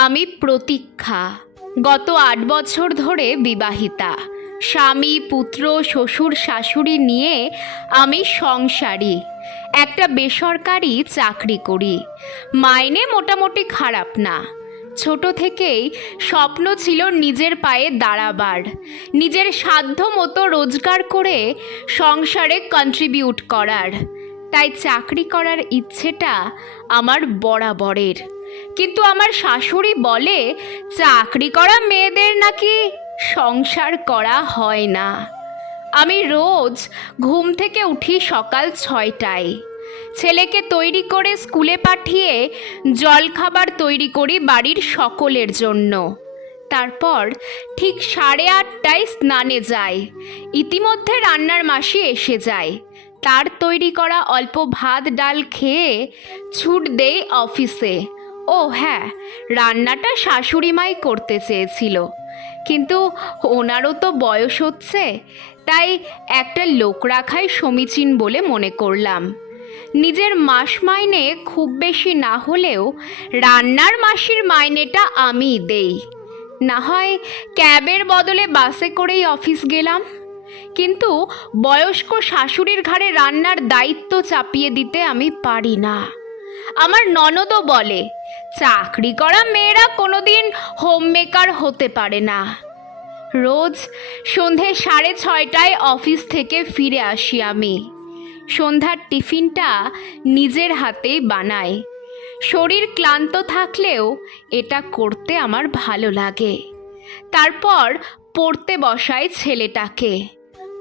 আমি প্রতীক্ষা। গত আট বছর ধরে বিবাহিতা। স্বামী, পুত্র, শ্বশুর, শাশুড়ি নিয়ে আমি সংসারী। একটা বেসরকারি চাকরি করি। মাইনে মোটামুটি খারাপ না। ছোট থেকেই স্বপ্ন ছিল নিজের পায়ে দাঁড়াবার। নিজের সাধ্য মতো রোজগার করে সংসারে কন্ট্রিবিউট করার। তাই চাকরি করার ইচ্ছেটা আমার বরাবরের। কিন্তু আমার শাশুড়ি বলে, চাকরি করা মেয়েদের নাকি সংসার করা হয় না। আমি রোজ ঘুম থেকে উঠি সকাল ছয়টায়। ছেলেকে তৈরি করে স্কুলে পাঠিয়ে জলখাবার তৈরি করি বাড়ির সকলের জন্য। তারপর ঠিক সাড়ে আটটায় স্নানে যাই। ইতিমধ্যে রান্নার মাসি এসে যায়। তার তৈরি করা অল্প ভাত, ডাল খেয়ে ছুট দেই অফিসে। ও হ্যাঁ রান্নাটা শাশুড়ি মাই করতে চেয়েছিল। কিন্তু ওনারও তো বয়স হচ্ছে, তাই একটা লোক রাখাই সমীচীন বলে মনে করলাম। নিজের মাস মাইনে খুব বেশি না হলেও রান্নার মাসির মাইনেটা আমি দেই। না হয় ক্যাবের বদলে বাসে করেই অফিস গেলাম। কিন্তু বয়স্ক শাশুড়ির ঘাড়ে রান্নার দায়িত্ব চাপিয়ে দিতে আমি পারি না। আমার ননদও বলে চাকরি করা মেয়েরা কোনোদিন হোম মেকার হতে পারে না। রোজ সন্ধে সাড়ে ছয়টায় অফিস থেকে ফিরে আসি আমি। সন্ধ্যার টিফিনটা নিজের হাতেই বানাই। শরীর ক্লান্ত থাকলেও এটা করতে আমার ভালো লাগে। তারপর পড়তে বসাই ছেলেটাকে।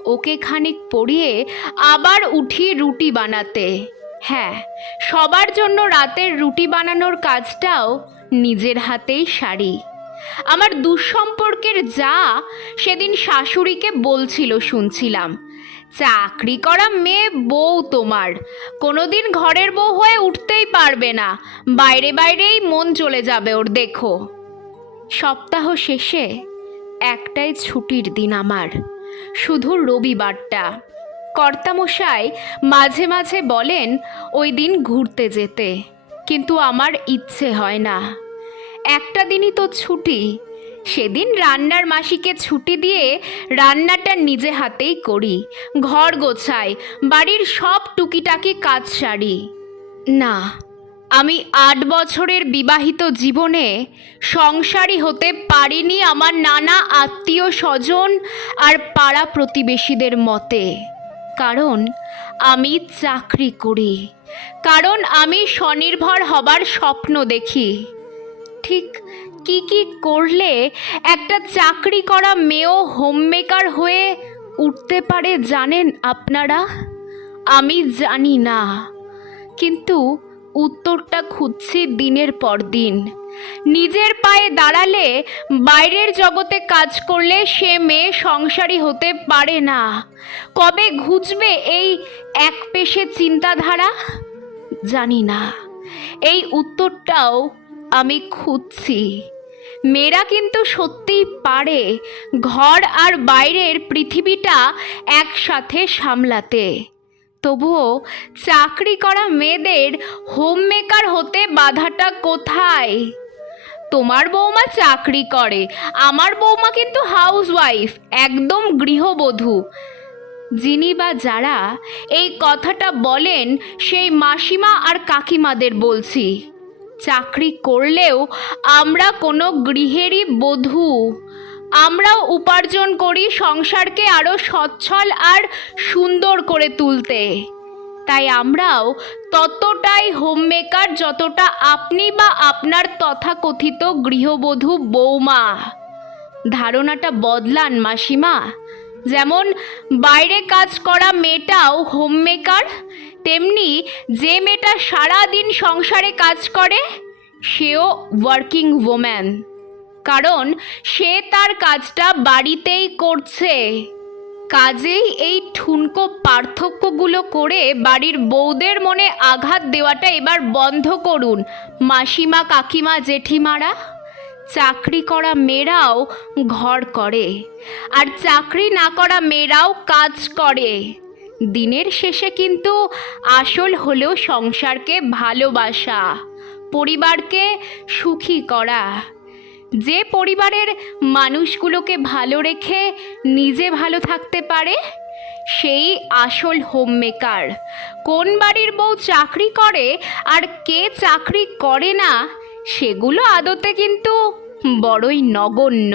ওকে খানিক পড়িয়ে আবার উঠি রুটি বানাতে। হ্যাঁ সবার জন্য রাতের রুটি বানানোর কাজটাও নিজের হাতেই সারি। আমার দুঃসম্পর্কের যা সেদিন শাশুড়িকে বলছিল শুনছিলাম, চাকরি করা মেয়ে বউ তোমার, কোনোদিন ঘরের বউ হয়ে উঠতেই পারবে না, বাইরে বাইরেই মন চলে যাবে ওর, দেখো। সপ্তাহ শেষে একটাই ছুটির দিন আমার, শুধু রবিবারটা। কর্তামশাই মাঝে মাঝে বলেন, ওই দিন ঘুরতে যেতে, কিন্তু আমার ইচ্ছে হয় না। একটা দিনই তো ছুটি। সেদিন রান্নার মাসিকে ছুটি দিয়ে রান্নাটা নিজে হাতেই করি, ঘর গোছাই, বাড়ির সব টুকিটাকি কাজ সারি। না, আমি আট বছরের বিবাহিত জীবনে সংসারী হতে পারিনি আমার নানা আত্মীয় স্বজন আর পাড়া প্রতিবেশীদের মতে। কারণ আমি চাকরি করি। কারণ আমি স্বনির্ভর হবার স্বপ্ন দেখি। ঠিক কি কি করলে একটা চাকরি করা মেয়েও হোমমেকার হয়ে উঠতে পারে জানেন আপনারা? আমি জানি না। কিন্তু উত্তরটা খুঁজছি দিনের পর দিন। নিজের পায়ে দাঁড়ালে বাইরের জগতে কাজ করলে সে মেয়ে সংসারী হতে পারে না। কবে ঘুচবে এই এক পেশে চিন্তাধারা? জানি না। এই উত্তরটাও আমি খুঁজছি। মেয়েরা কিন্তু সত্যিই পারে ঘর আর বাইরের পৃথিবীটা একসাথে সামলাতে। তবুও চাকরি করা মেয়েদের হোম মেকার হতে বাধাটা কোথায়? তোমার বৌমা চাকরি করে। আমার বৌমা কিন্তু হাউস ওয়াইফ একদম গৃহবধূ। যিনি বা যারা এই কথাটা বলেন, সেই মাসিমা আর কাকিমাদের বলছি। চাকরি করলেও আমরা কোনো গৃহেরই বধূ। আমরাও উপার্জন করি সংসারকে আরও সচ্ছল আর সুন্দর করে তুলতে। তাই আমরাও ততটাই হোমমেকার যতটা আপনি বা আপনার তথাকথিত গৃহবধূ বৌমা। ধারণাটা বদলান, মাসিমা। যেমন বাইরে কাজ করা মেয়েটাও হোমমেকার তেমনি যে মেয়েটা সারা দিন সংসারে কাজ করে, সেও ওয়ার্কিং ওম্যান কারণ সে তার কাজটা বাড়িতেই করছে। কাজেই এই ঠুনকো পার্থক্যগুলো করে বাড়ির বউদের মনে আঘাত দেওয়াটা এবার বন্ধ করুন। মাসিমা, কাকিমা, জেঠিমারা, চাকরি করা মেয়েরাও ঘর করে আর চাকরি না করা মেয়েরাও কাজ করে। দিনের শেষে কিন্তু আসল হলেও সংসারকে ভালোবাসা, পরিবারকে সুখী করা। যে পরিবারের মানুষগুলোকে ভালো রেখে নিজে ভালো থাকতে পারে, সেই আসল হোম মেকার কোন বাড়ির বউ চাকরি করে আর কে চাকরি করে না, সেগুলো আদতে কিন্তু বড়ই নগণ্য।